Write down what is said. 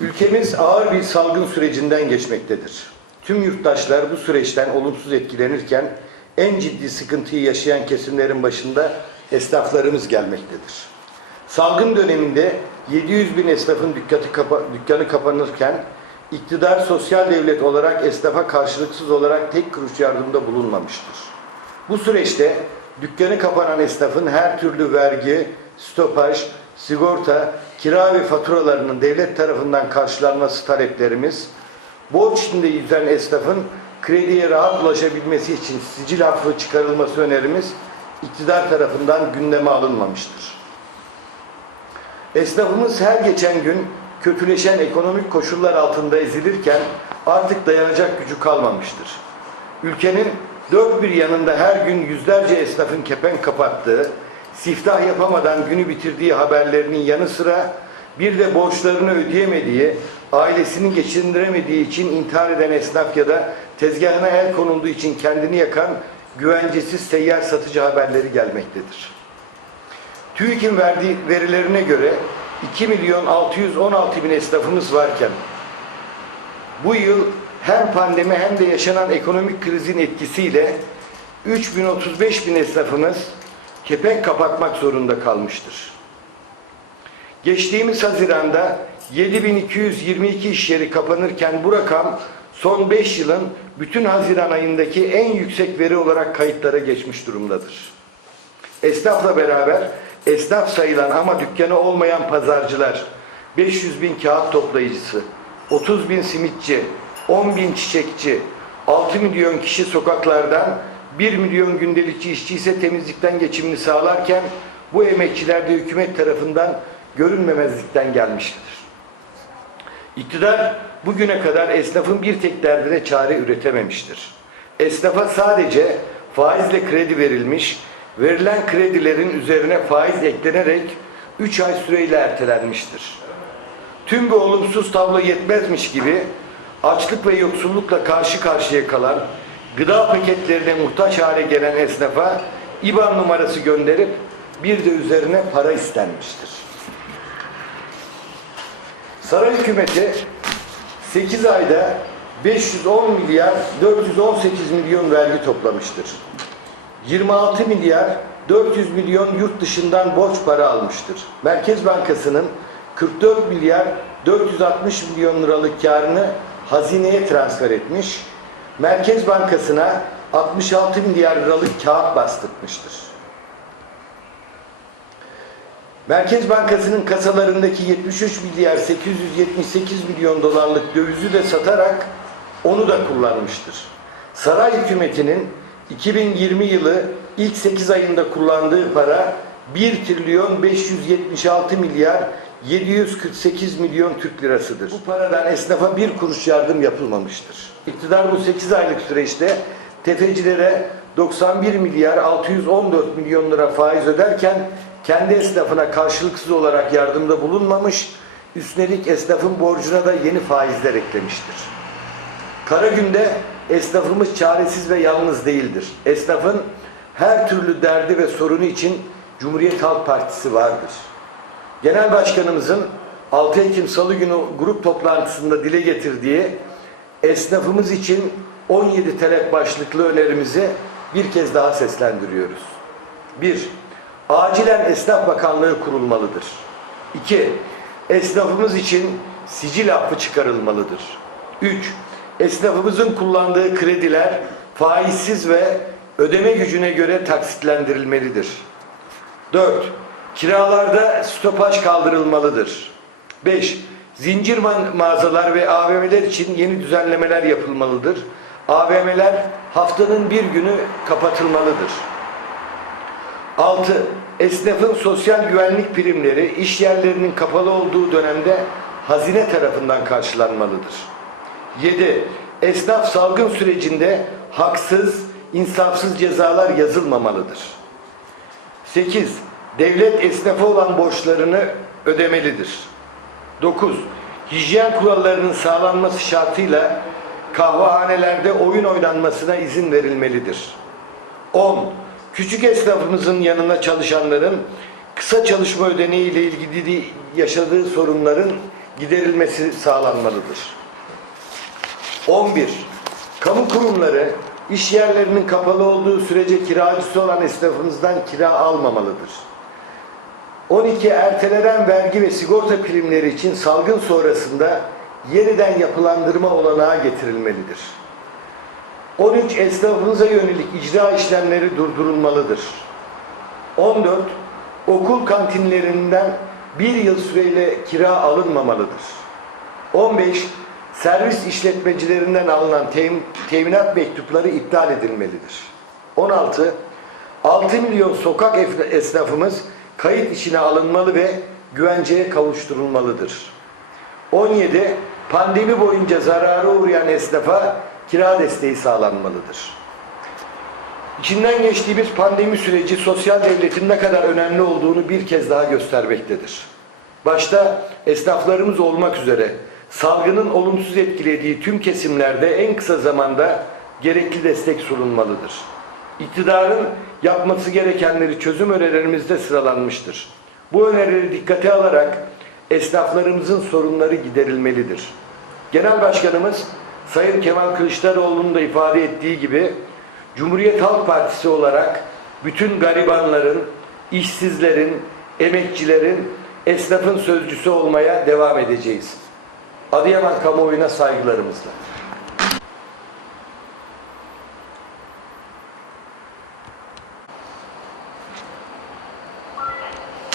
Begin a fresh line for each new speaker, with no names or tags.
Ülkemiz ağır bir salgın sürecinden geçmektedir. Tüm yurttaşlar bu süreçten olumsuz etkilenirken en ciddi sıkıntıyı yaşayan kesimlerin başında esnaflarımız gelmektedir. Salgın döneminde 700 bin esnafın dükkanı, kapa- dükkanı kapanırken iktidar sosyal devlet olarak esnafa karşılıksız olarak tek kuruş yardımda bulunmamıştır. Bu süreçte dükkanı kapanan esnafın her türlü vergi, stopaj, sigorta, kira ve faturalarının devlet tarafından karşılanması taleplerimiz, borç içinde yüzen esnafın krediye rahat ulaşabilmesi için sicil affı çıkarılması önerimiz iktidar tarafından gündeme alınmamıştır. Esnafımız her geçen gün kötüleşen ekonomik koşullar altında ezilirken artık dayanacak gücü kalmamıştır. Ülkenin dört bir yanında her gün yüzlerce esnafın kepenk kapattığı, siftah yapamadan günü bitirdiği haberlerinin yanı sıra bir de borçlarını ödeyemediği, ailesini geçindiremediği için intihar eden esnaf ya da tezgahına el konulduğu için kendini yakan güvencesiz seyyar satıcı haberleri gelmektedir. TÜİK'in verdiği verilerine göre 2 milyon 616 bin esnafımız varken bu yıl hem pandemi hem de yaşanan ekonomik krizin etkisiyle 3035 bin esnafımız kepenk kapatmak zorunda kalmıştır. Geçtiğimiz Haziran'da 7222 iş yeri kapanırken bu rakam son 5 yılın bütün Haziran ayındaki en yüksek veri olarak kayıtlara geçmiş durumdadır. Esnafla beraber esnaf sayılan ama dükkanı olmayan pazarcılar, 500 bin kağıt toplayıcısı, 30 bin simitçi, 10 bin çiçekçi, 6 milyon kişi sokaklardan 1 milyon gündelikçi işçi ise temizlikten geçimini sağlarken bu emekçiler de hükümet tarafından görünmemezlikten gelmiştir. İktidar bugüne kadar esnafın bir tek derdine çare üretememiştir. Esnafa sadece faizle kredi verilmiş, verilen kredilerin üzerine faiz eklenerek 3 ay süreyle ertelenmiştir. Tüm bu olumsuz tablo yetmezmiş gibi açlık ve yoksullukla karşı karşıya kalan, gıda paketlerine muhtaç hale gelen esnafa IBAN numarası gönderip bir de üzerine para istenmiştir. Saray hükümeti 8 ayda 510 milyar 418 milyon vergi toplamıştır. 26 milyar 400 milyon yurt dışından borç para almıştır. Merkez Bankası'nın 44 milyar 460 milyon liralık karını hazineye transfer etmiş. Merkez Bankası'na 66 milyar liralık kağıt bastırmıştır. Merkez Bankası'nın kasalarındaki 73 milyar 878 milyon dolarlık dövizi de satarak onu da kullanmıştır. Saray hükümetinin 2020 yılı ilk 8 ayında kullandığı para 1 trilyon 576 milyar 748 milyon Türk lirasıdır. Bu paradan esnafa bir kuruş yardım yapılmamıştır. İktidar bu 8 aylık süreçte tefecilere 91 milyar 614 milyon lira faiz öderken kendi esnafına karşılıksız olarak yardımda bulunmamış, üstelik esnafın borcuna da yeni faizler eklemiştir. Kara günde esnafımız çaresiz ve yalnız değildir. Esnafın her türlü derdi ve sorunu için Cumhuriyet Halk Partisi vardır. Genel Başkanımızın 6 Ekim Salı günü grup toplantısında dile getirdiği esnafımız için 17 talep başlıklı önerimizi bir kez daha seslendiriyoruz. 1. Acilen Esnaf Bakanlığı kurulmalıdır. 2. Esnafımız için sicil affı çıkarılmalıdır. 3. Esnafımızın kullandığı krediler faizsiz ve ödeme gücüne göre taksitlendirilmelidir. 4. Kiralarda stopaj kaldırılmalıdır. 5. Zincir ma- mağazalar ve AVM'ler için yeni düzenlemeler yapılmalıdır. AVM'ler haftanın bir günü kapatılmalıdır. 6. Esnafın sosyal güvenlik primleri iş yerlerinin kapalı olduğu dönemde hazine tarafından karşılanmalıdır. 7. Esnaf salgın sürecinde haksız, insafsız cezalar yazılmamalıdır. 8. Devlet esnafa olan borçlarını ödemelidir. 9. Hijyen kurallarının sağlanması şartıyla kahvehanelerde oyun oynanmasına izin verilmelidir. 10. Küçük esnafımızın yanına çalışanların kısa çalışma ödeneği ile ilgili yaşadığı sorunların giderilmesi sağlanmalıdır. 11. Kamu kurumları iş yerlerinin kapalı olduğu sürece kiracısı olan esnafımızdan kira almamalıdır. 12. Ertelenen vergi ve sigorta primleri için salgın sonrasında yeniden yapılandırma olanağı getirilmelidir. 13. Esnafımıza yönelik icra işlemleri durdurulmalıdır. 14. Okul kantinlerinden bir yıl süreyle kira alınmamalıdır. 15. Servis işletmecilerinden alınan tem- teminat mektupları iptal edilmelidir. 16. 6 milyon sokak esnafımız kayıt içine alınmalı ve güvenceye kavuşturulmalıdır. 17. Pandemi boyunca zarara uğrayan esnafa kira desteği sağlanmalıdır. İçinden geçtiğimiz pandemi süreci sosyal devletin ne kadar önemli olduğunu bir kez daha göstermektedir. Başta esnaflarımız olmak üzere salgının olumsuz etkilediği tüm kesimlerde en kısa zamanda gerekli destek sunulmalıdır. İktidarın yapması gerekenleri çözüm önerilerimizde sıralanmıştır. Bu önerileri dikkate alarak esnaflarımızın sorunları giderilmelidir. Genel Başkanımız Sayın Kemal Kılıçdaroğlu'nun da ifade ettiği gibi Cumhuriyet Halk Partisi olarak bütün garibanların, işsizlerin, emekçilerin, esnafın sözcüsü olmaya devam edeceğiz. Adıyaman kamuoyuna saygılarımızla.